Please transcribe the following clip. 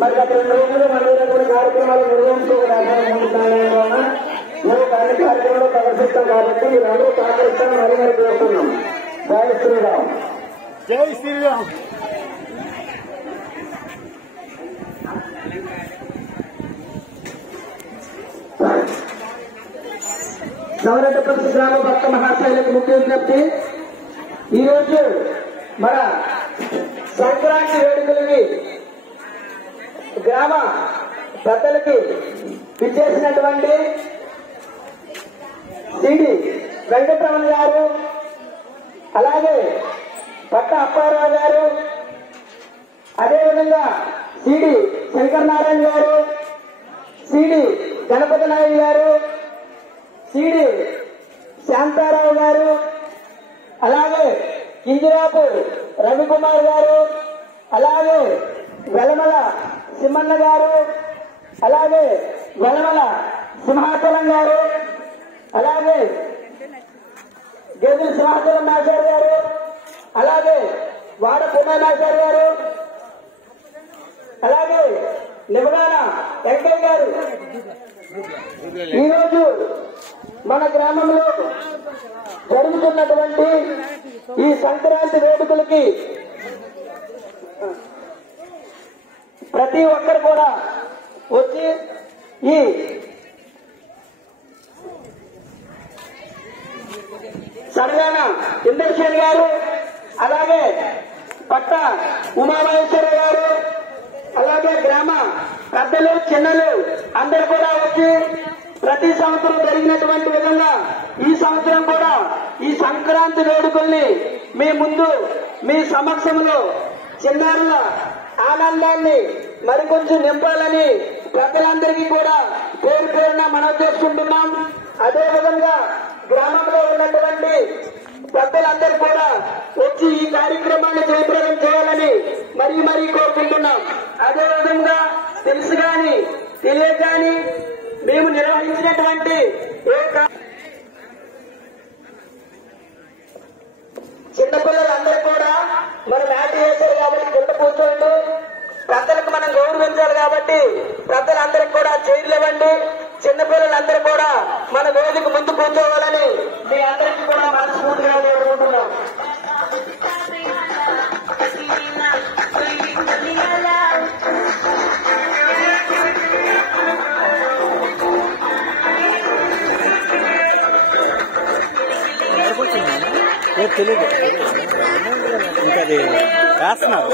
మరి గత 2 రోజులు మన దగ్గర కూడా కార్యక్రమాలు నిర్వహించుకోవడం మేము అన్ని కార్యక్రమాలు ప్రదర్శిస్తాం కాబట్టి మీరందరూ సహకరిస్తామని మరి కోరుతున్నాం. జై శ్రీరామ్. జై శ్రీరామ్. నవరత్నపల్లి గ్రామ భక్త మహాశైలకు ముఖ్య విజ్ఞప్తి. ఈరోజు మన సంక్రాంతి వేడుకలకి గ్రామ పెద్దలకి విచ్చేసినటువంటి సిడి వెంకటరమణ గారు, అలాగే పట్ట అప్పారావు గారు, అదేవిధంగా సిడి శంకరనారాయణ గారు, సిడి గణపతి నాయుడు గారు, సిడి శాంతారావు గారు, అలాగే కింజిరాపు రవికుమార్ గారు, అలాగే వెలమల సింహన్న గారు, అలాగే వెలమల సింహాచలం గారు, అలాగే గేదెల సింహాచలం మాస్టర్ గారు, అలాగే వాడ కుమార్ మాస్టర్ గారు, అలాగే నిమగాన వెంకయ్య గారు ఈరోజు మన గ్రామంలో జరుగుతున్నటువంటి ఈ సంక్రాంతి వేడుకలకి ప్రతి ఒక్కరు కూడా వచ్చి ఈ సరదాన ఇందర్శన్ గారు, అలాగే పట్ట ఉమామహేశ్వర గారు, అలాగే గ్రామ పెద్దలు చిన్నలు అందరూ కూడా వచ్చి ప్రతి సంవత్సరం జరిగినటువంటి విధంగా ఈ సంవత్సరం కూడా ఈ సంక్రాంతి వేడుకల్ని మీ ముందు మీ సమక్షంలో చిన్నారుల ఆనందాన్ని మరికొంచెం నింపాలని ప్రజలందరికీ కూడా పేరు పేరున మనం చేసుకుంటున్నాం. అదేవిధంగా గ్రామంలో ఉన్నటువంటి పెద్దలందరూ కూడా వచ్చి ఈ కార్యక్రమాన్ని జయప్రదం చేయాలని మరీ కోరుకుంటున్నాం. అదేవిధంగా తెలుసు గాని తెలియక గాని మేము నిర్వహించినటువంటి చిన్నపిల్లలందరూ కూడా మనం మ్యాట్ వేశారు కాబట్టి కింద కూర్చోండి. పెద్దలకు మనం గౌరవించాలి కాబట్టి పెద్దలందరికీ కూడా చైర్లు ఇవ్వండి. చిన్నపిల్లలందరూ కూడా మన వేదిక ముందు కూర్చోవాలని మీ అందరికీ కూడా మనస్ఫూర్తిగా కోరుకుంటున్నాం. తెలియదు ఇంకా అది వేస్తున్నారు.